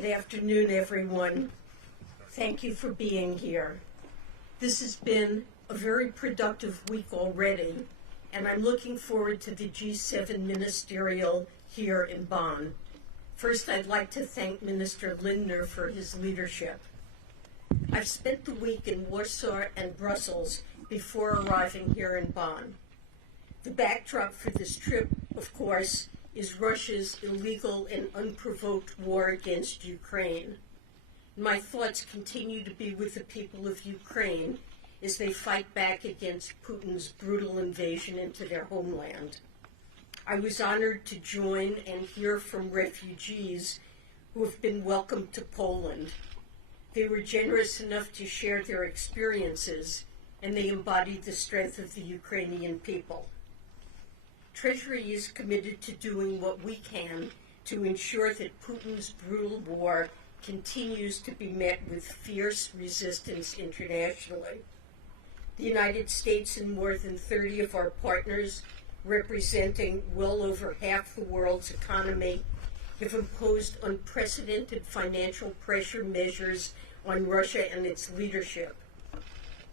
Good afternoon, everyone. Thank you for being here. This has been a very productive week already, and I'm looking forward to the G7 ministerial here in Bonn. First, I'd like to thank Minister Lindner for his leadership. I've spent the week in Warsaw and Brussels before arriving here in Bonn. The backdrop for this trip, of course, is Russia's illegal and unprovoked war against Ukraine. My thoughts continue to be with the people of Ukraine as they fight back against Putin's brutal invasion into their homeland. I was honored to join and hear from refugees who have been welcomed to Poland. They were generous enough to share their experiences, and they embodied the strength of the Ukrainian people. Treasury is committed to doing what we can to ensure that Putin's brutal war continues to be met with fierce resistance internationally. The United States and more than 30 of our partners, representing well over half the world's economy, have imposed unprecedented financial pressure measures on Russia and its leadership.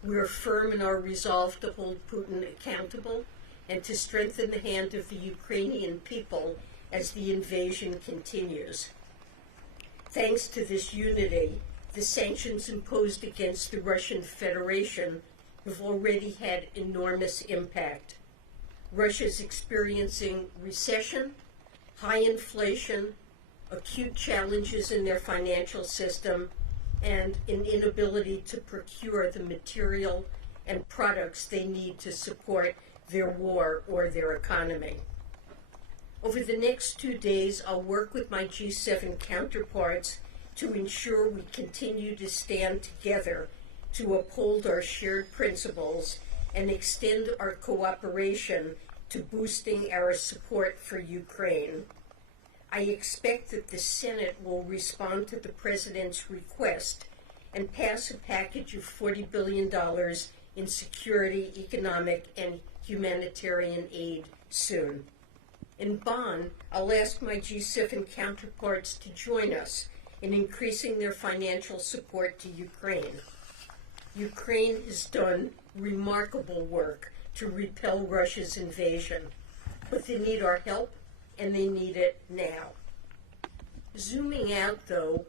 We are firm in our resolve to hold Putin accountable and to strengthen the hand of the Ukrainian people as the invasion continues. Thanks to this unity, the sanctions imposed against the Russian Federation have already had enormous impact. Russia is experiencing recession, high inflation, acute challenges in their financial system, and an inability to procure the material and products they need to support their war or their economy. Over the next 2 days, I'll work with my G7 counterparts to ensure we continue to stand together to uphold our shared principles and extend our cooperation to boosting our support for Ukraine. I expect that the Senate will respond to the President's request and pass a package of $40 billion in security, economic, and humanitarian aid soon. In Bonn, I'll ask my G7 counterparts to join us in increasing their financial support to Ukraine. Ukraine has done remarkable work to repel Russia's invasion, but they need our help, and they need it now. Zooming out, though,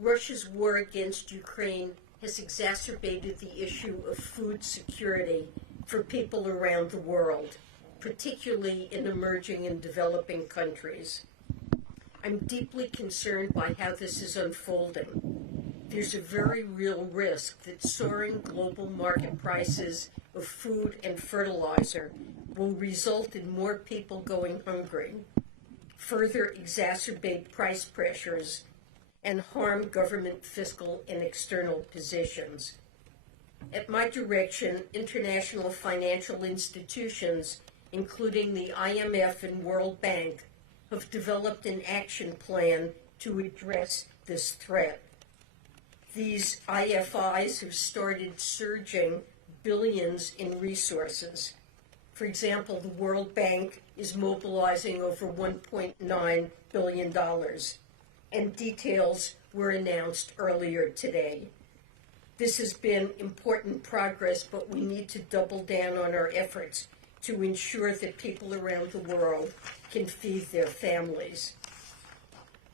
Russia's war against Ukraine has exacerbated the issue of food security for people around the world, particularly in emerging and developing countries. I'm deeply concerned by how this is unfolding. There's a very real risk that soaring global market prices of food and fertilizer will result in more people going hungry, further exacerbate price pressures, and harm government fiscal and external positions. At my direction, international financial institutions, including the IMF and World Bank, have developed an action plan to address this threat. These IFIs have started surging billions in resources. For example, the World Bank is mobilizing over $1.9 billion, and details were announced earlier today. This has been important progress, but we need to double down on our efforts to ensure that people around the world can feed their families.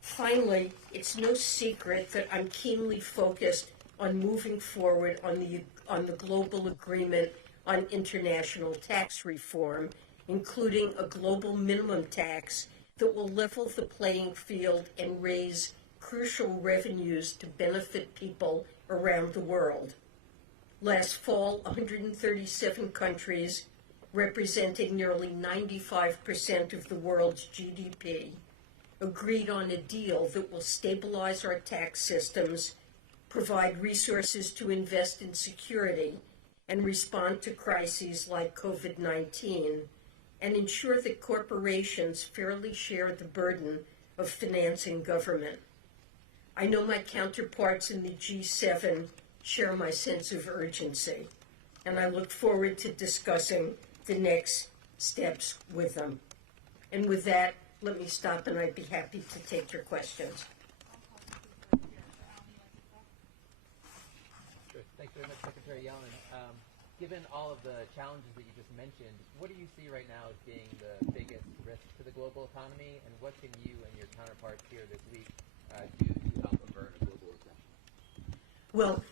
Finally, it's no secret that I'm keenly focused on moving forward on the global agreement on international tax reform, including a global minimum tax that will level the playing field and raise crucial revenues to benefit people around the world. Last fall, 137 countries, representing nearly 95% of the world's GDP, agreed on a deal that will stabilize our tax systems, provide resources to invest in security and respond to crises like COVID-19, and ensure that corporations fairly share the burden of financing government. I know my counterparts in the G7 share my sense of urgency, and I look forward to discussing the next steps with them. And with that, let me stop, and I'd be happy to take your questions. Secretary Yellen, given all of the challenges that you just mentioned, what do you see right now as being the biggest risk to the global economy, and what can you and your counterparts here this week do to help avert a global recession? Well,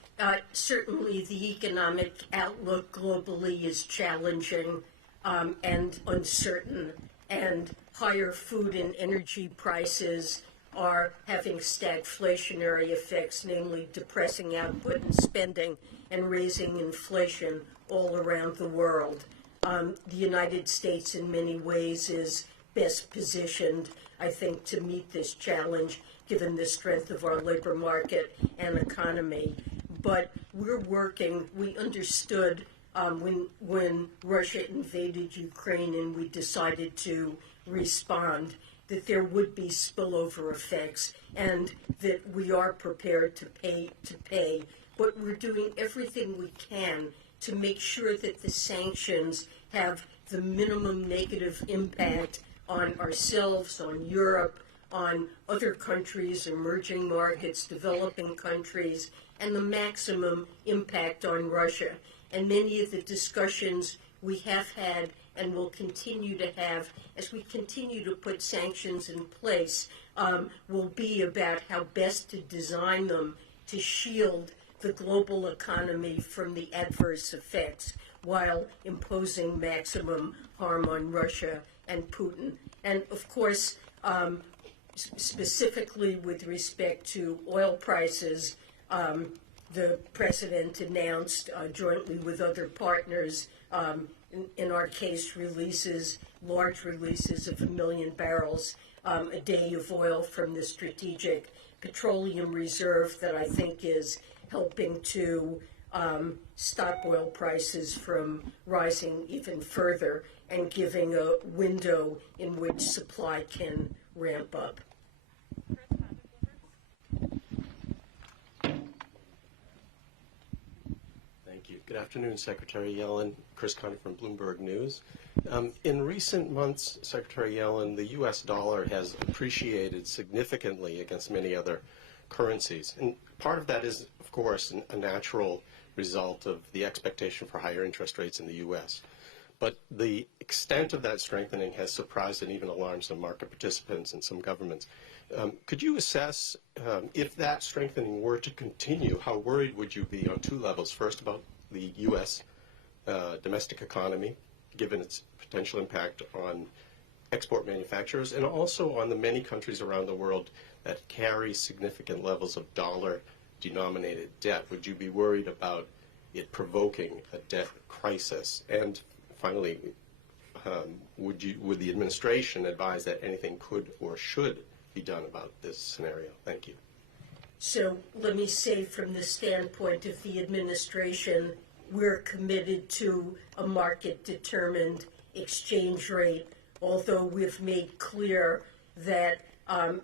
certainly the economic outlook globally is challenging and uncertain, and higher food and energy prices are having stagflationary effects, namely depressing output and spending and raising inflation all around the world. The United States in many ways is best positioned, I think, to meet this challenge given the strength of our labor market and economy. But we understood when Russia invaded Ukraine and we decided to respond, that there would be spillover effects and that we are prepared to pay. But we're doing everything we can to make sure that the sanctions have the minimum negative impact on ourselves, on Europe, on other countries, emerging markets, developing countries, and the maximum impact on Russia. And many of the discussions we have had and will continue to have as we continue to put sanctions in place will be about how best to design them to shield the global economy from the adverse effects while imposing maximum harm on Russia and Putin. And of course, specifically with respect to oil prices, the president announced jointly with other partners, in our case, large releases of 1 million barrels a day of oil from the Strategic Petroleum Reserve that I think is helping to stop oil prices from rising even further and giving a window in which supply can ramp up. Good afternoon, Secretary Yellen. Chris Conner from Bloomberg News. In recent months, Secretary Yellen, the U.S. dollar has appreciated significantly against many other currencies. And part of that is, of course, a natural result of the expectation for higher interest rates in the U.S. But the extent of that strengthening has surprised and even alarmed some market participants and some governments. Could you assess if that strengthening were to continue, how worried would you be on two levels? First, about the U.S. Domestic economy, given its potential impact on export manufacturers, and also on the many countries around the world that carry significant levels of dollar-denominated debt. Would you be worried about it provoking a debt crisis? And finally, would the administration advise that anything could or should be done about this scenario? Thank you. So let me say, from the standpoint of the administration, we're committed to a market-determined exchange rate, although we've made clear that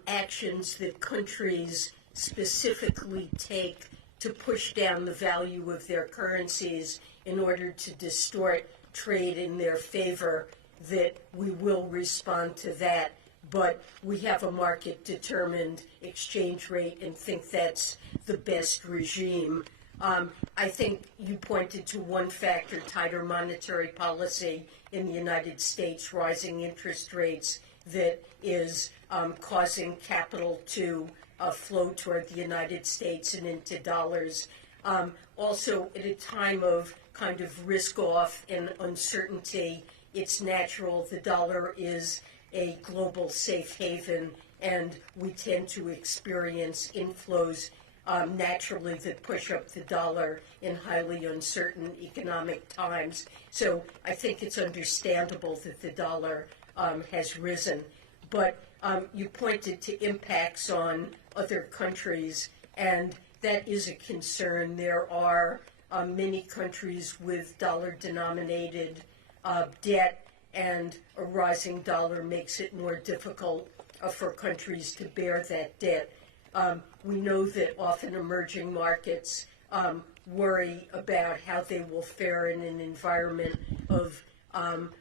actions that countries specifically take to push down the value of their currencies in order to distort trade in their favor, that we will respond to that. But we have a market-determined exchange rate and think that's the best regime. I think you pointed to one factor, tighter monetary policy in the United States, rising interest rates, that is causing capital to flow toward the United States and into dollars. Also, at a time of kind of risk-off and uncertainty, it's natural the dollar is a global safe haven, and we tend to experience inflows naturally that push up the dollar in highly uncertain economic times. So I think it's understandable that the dollar has risen. But you pointed to impacts on other countries, and that is a concern. There are many countries with dollar-denominated debt, and a rising dollar makes it more difficult for countries to bear that debt. We know that often emerging markets worry about how they will fare in an environment of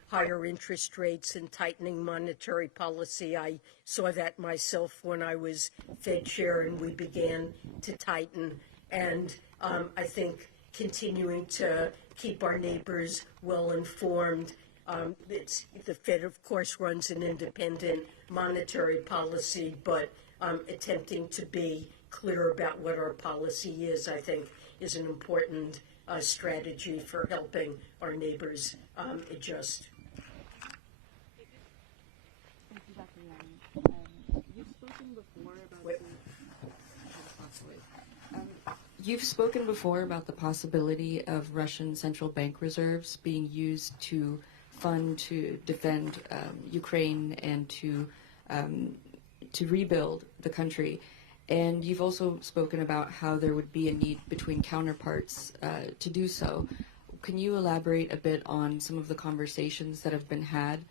higher interest rates and tightening monetary policy. I saw that myself when I was Fed chair and we began to tighten. And I think continuing to keep our neighbors well informed. The Fed, of course, runs an independent monetary policy, but attempting to be clear about what our policy is, I think, is an important strategy for helping our neighbors adjust. Thank you, Dr. Yellen. You've spoken before about You've spoken before about the possibility of Russian central bank reserves being used to fund to defend Ukraine and to rebuild the country. And you've also spoken about how there would be a need between counterparts to do so. Can you elaborate a bit on some of the conversations that have been had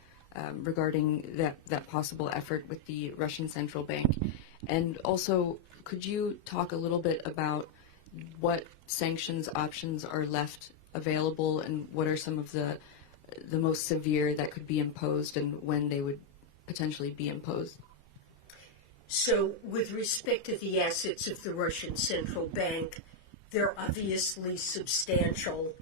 regarding that possible effort with the Russian central bank? And also, could you talk a little bit about what sanctions options are left available and what are some of the most severe that could be imposed and when they would potentially be imposed? So with respect to the assets of the Russian central bank, they're obviously substantial.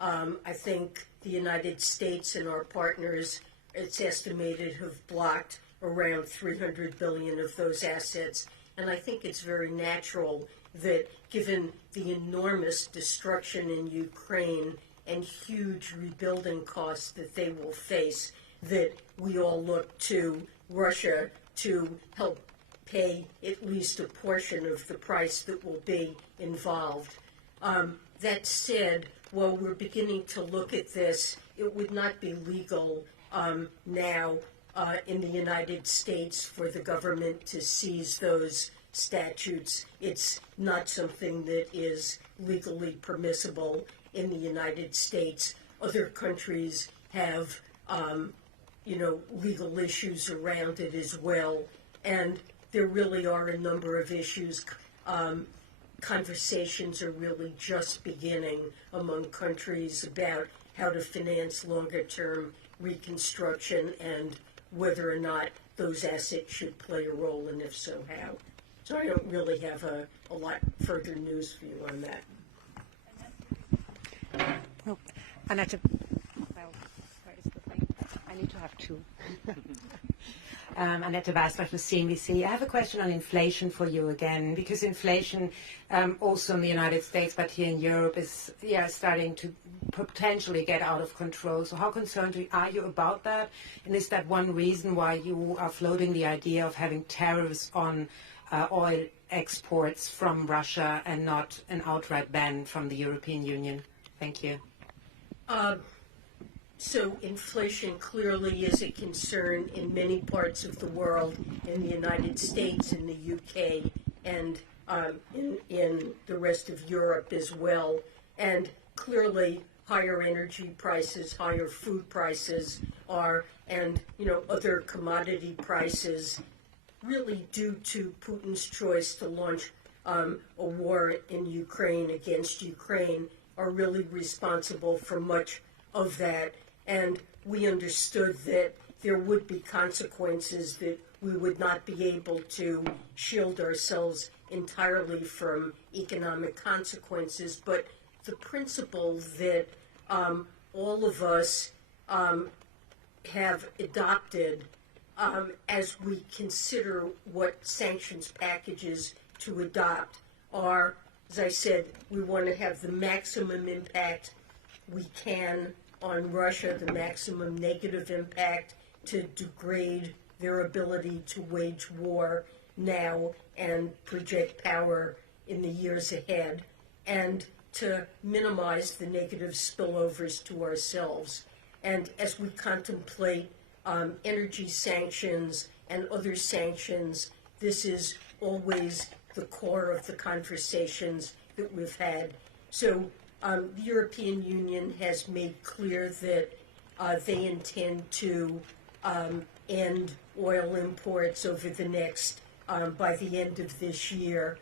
I think the United States and our partners, it's estimated, have blocked around 300 billion of those assets. And I think it's very natural that given the enormous destruction in Ukraine and huge rebuilding costs that they will face, that we all look to Russia to help pay at least a portion of the price that will be involved. That said, while we're beginning to look at this, it would not be legal now in the United States for the government to seize those statutes. It's not something that is legally permissible in the United States. Other countries have, legal issues around it as well. And there really are a number of issues. Conversations are really just beginning among countries about how to finance longer-term reconstruction and whether or not those assets should play a role, and if so, how. So I don't really have a lot further news for you on that. Oh, Annette, well, where is the thing? I need to have two. Annette Weisbach with CNBC. I have a question on inflation for you again, because inflation also in the United States, but here in Europe, is starting to potentially get out of control. So how concerned are you about that? And is that one reason why you are floating the idea of having tariffs on oil exports from Russia and not an outright ban from the European Union? Thank you. So inflation clearly is a concern in many parts of the world, in the United States, in the UK, and in the rest of Europe as well. And clearly higher energy prices, higher food prices and other commodity prices, really due to Putin's choice to launch a war in Ukraine against Ukraine, are really responsible for much of that. And we understood that there would be consequences, that we would not be able to shield ourselves entirely from economic consequences. But the principle that all of us have adopted as we consider what sanctions packages to adopt are, as I said, we want to have the maximum impact we can on Russia, the maximum negative impact to degrade their ability to wage war now and project power in the years ahead, and to minimize the negative spillovers to ourselves. And as we contemplate energy sanctions and other sanctions, this is always the core of the conversations that we've had. So the European Union has made clear that they intend to end oil imports over the next, by the end of this year.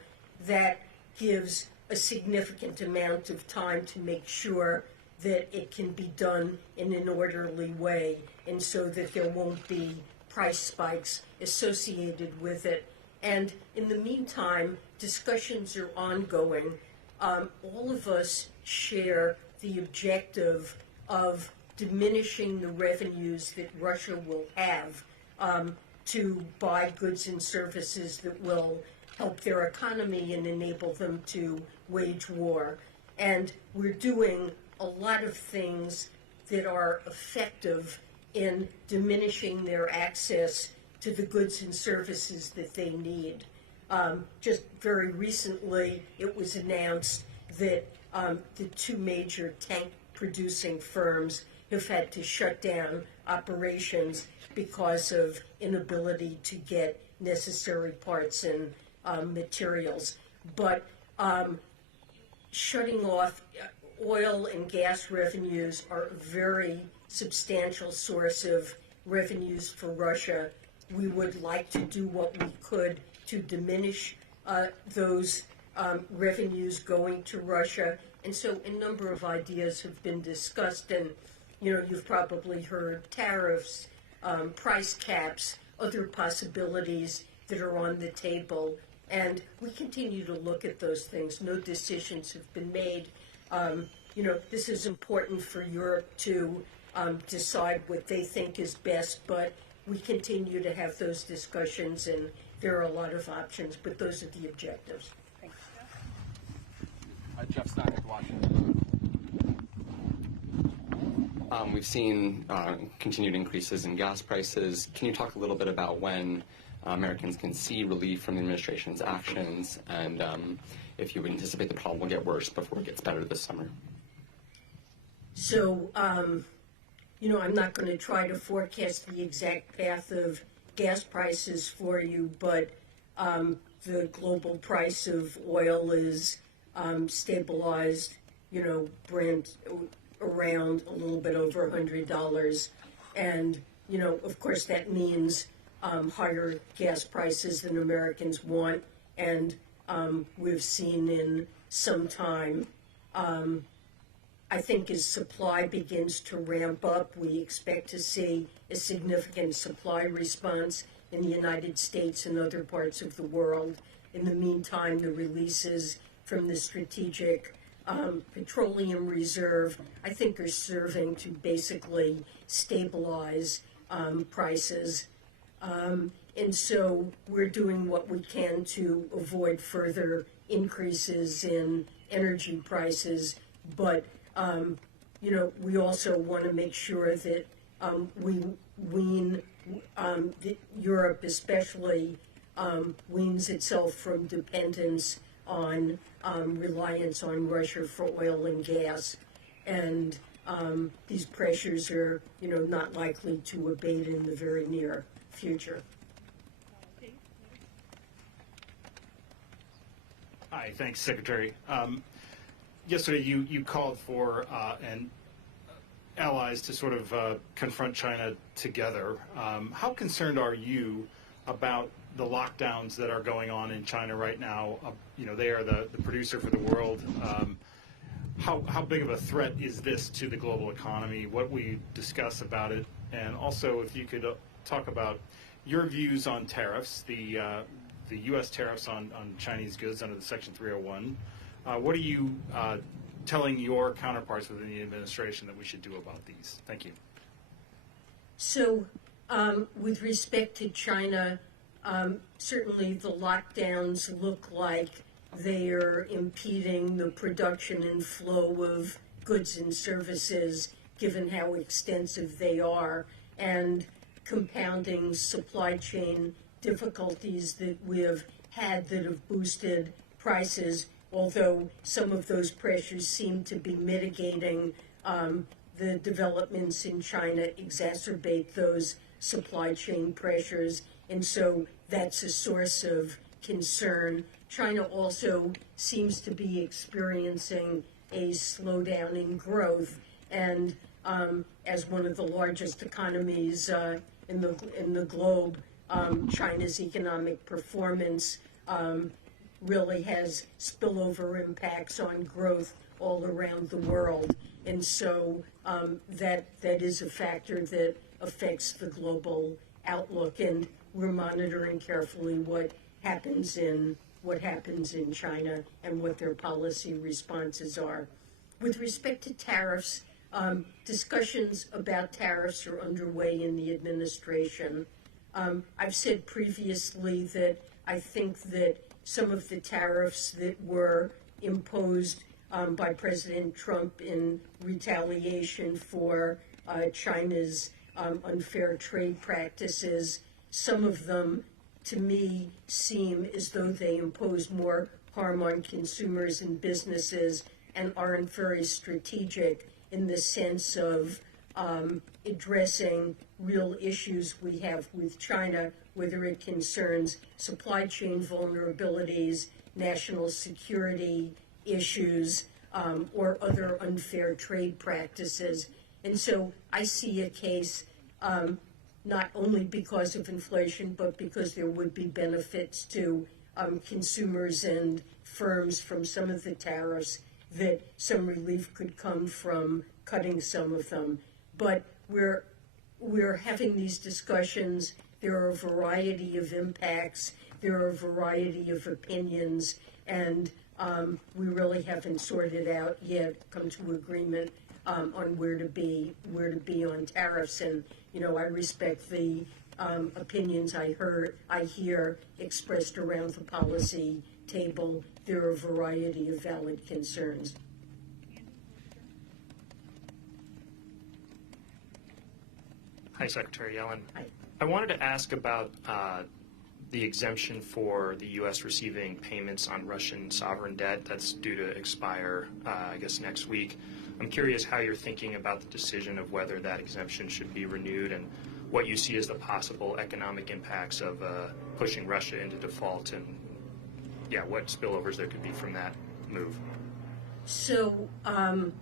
That gives a significant amount of time to make sure that it can be done in an orderly way, and so that there won't be price spikes associated with it. And in the meantime, discussions are ongoing. All of us share the objective of diminishing the revenues that Russia will have to buy goods and services that will help their economy and enable them to wage war. And we're doing a lot of things that are effective in diminishing their access to the goods and services that they need. Just very recently, it was announced that the two major tank-producing firms have had to shut down operations because of inability to get necessary parts and materials. But shutting off oil and gas revenues are a very substantial source of revenues for Russia. We would like to do what we could to diminish those revenues going to Russia. And so a number of ideas have been discussed, and you've probably heard tariffs, price caps, other possibilities that are on the table. And we continue to look at those things. No decisions have been made. This is important for Europe to decide what they think is best, but we continue to have those discussions, and there are a lot of options, but those are the objectives. Thanks. Jeff Snack, Washington. We've seen continued increases in gas prices. Can you talk a little bit about when Americans can see relief from the administration's actions, and if you would anticipate the problem will get worse before it gets better this summer? So, I'm not going to try to forecast the exact path of gas prices for you, but the global price of oil is stabilized, Brent around a little bit over $100. And, of course, that means higher gas prices than Americans want, and we've seen in some time. I think as supply begins to ramp up, we expect to see a significant supply response in the United States and other parts of the world. In the meantime, the releases from the Strategic Petroleum Reserve, I think, are serving to basically stabilize prices. And so we're doing what we can to avoid further increases in energy prices, but we also want to make sure that we wean, Europe especially, weans itself from dependence on reliance on Russia for oil and gas. And these pressures are, not likely to abate in the very near future. Hi, thanks, Secretary. Yesterday, you called for allies to sort of confront China together. How concerned are you about the lockdowns that are going on in China right now? They are the producer for the world. How big of a threat is this to the global economy? What we discuss about it, and also if you could talk about your views on tariffs, the U.S. tariffs on Chinese goods under the Section 301. What are you telling your counterparts within the administration that we should do about these? Thank you. So, with respect to China, certainly the lockdowns look like they are impeding the production and flow of goods and services, given how extensive they are, and compounding supply chain difficulties that we have had that have boosted prices, although some of those pressures seem to be mitigating. The developments in China exacerbate those supply chain pressures, and so that's a source of concern. China also seems to be experiencing a slowdown in growth, and as one of the largest economies in the globe, China's economic performance really has spillover impacts on growth all around the world, and so that is a factor that affects the global outlook, and we're monitoring carefully what happens in China and what their policy responses are. with respect to tariffs, discussions about tariffs are underway in the administration. I've said previously that I think that some of the tariffs that were imposed by President Trump in retaliation for China's unfair trade practices, some of them, to me, seem as though they impose more harm on consumers and businesses and aren't very strategic in the sense of addressing real issues we have with China, whether it concerns supply chain vulnerabilities, national security issues, or other unfair trade practices. And so I see a case not only because of inflation, but because there would be benefits to consumers and firms from some of the tariffs, that some relief could come from cutting some of them. But we're having these discussions. There are a variety of impacts. There are a variety of opinions, and we really haven't sorted out yet, come to agreement on where to be on tariffs. And I respect the opinions I hear expressed around the policy table. There are a variety of valid concerns. Hi, Secretary Yellen. Hi. I wanted to ask about the exemption for the U.S. receiving payments on Russian sovereign debt that's due to expire, I guess, next week. I'm curious how you're thinking about the decision of whether that exemption should be renewed and what you see as the possible economic impacts of pushing Russia into default and, what spillovers there could be from that move. So, when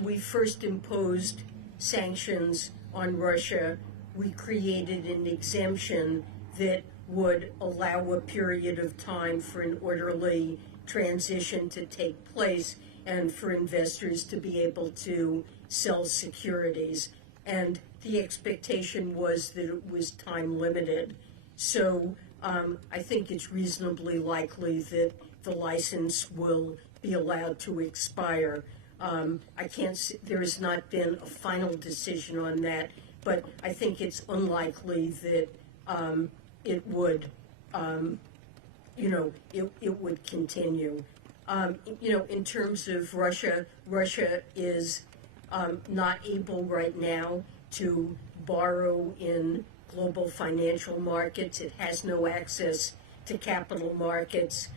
we first imposed sanctions on Russia, we created an exemption that would allow a period of time for an orderly transition to take place and for investors to be able to sell securities. And the expectation was that it was time limited. So I think it's reasonably likely that the license will be allowed to expire. There has not been a final decision on that, but I think it's unlikely that it would, it would continue. In terms of Russia, Russia is not able right now to borrow in global financial markets. It has no access to capital markets.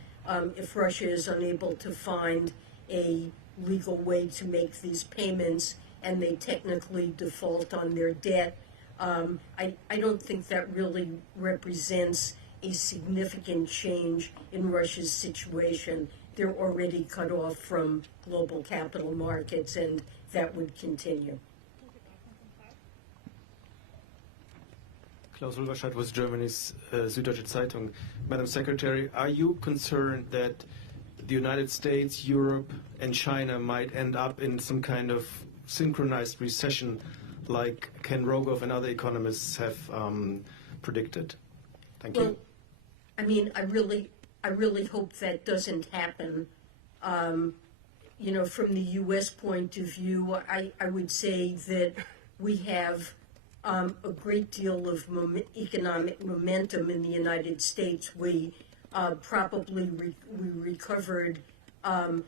If Russia is unable to find a legal way to make these payments and they technically default on their debt, I don't think that really represents a significant change in Russia's situation. They're already cut off from global capital markets, and that would continue. Klaus Ulverscheid with Germany's Süddeutsche Zeitung. Madam Secretary, are you concerned that the United States, Europe, and China might end up in some kind of synchronized recession like Ken Rogoff and other economists have predicted? Thank you. Well, I mean, I really hope that doesn't happen. From the U.S. point of view, I would say that we have a great deal of economic momentum in the United States. We probably recovered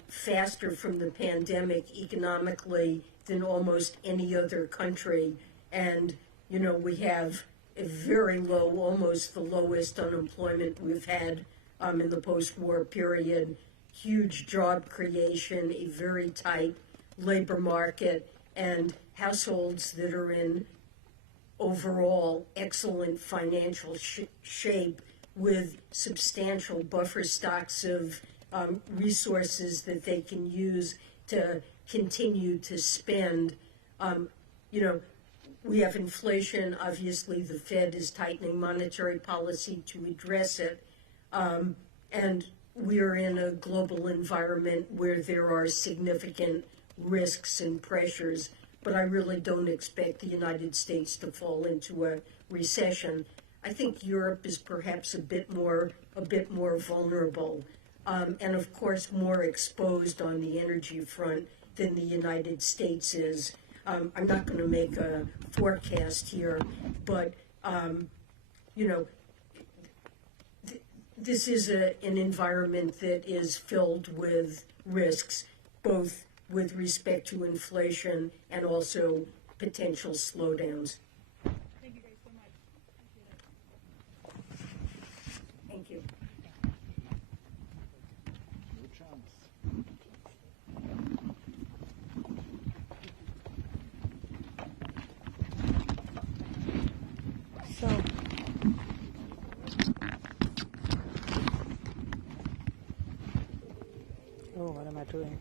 faster from the pandemic economically than almost any other country. And, we have a very low, almost the lowest unemployment we've had in the post-war period, huge job creation, a very tight labor market, and households that are in overall excellent financial shape with substantial buffer stocks of resources that they can use to continue to spend. We have inflation. Obviously, the Fed is tightening monetary policy to address it. And we are in a global environment where there are significant risks and pressures, but I really don't expect the United States to fall into a recession. I think Europe is perhaps a bit more vulnerable. and of course more exposed on the energy front than the United States is. I'm not going to make a forecast here, but this is an environment that is filled with risks, both with respect to inflation and also potential slowdowns. Thank you guys so much. Thank you. So, Oh, what am I doing?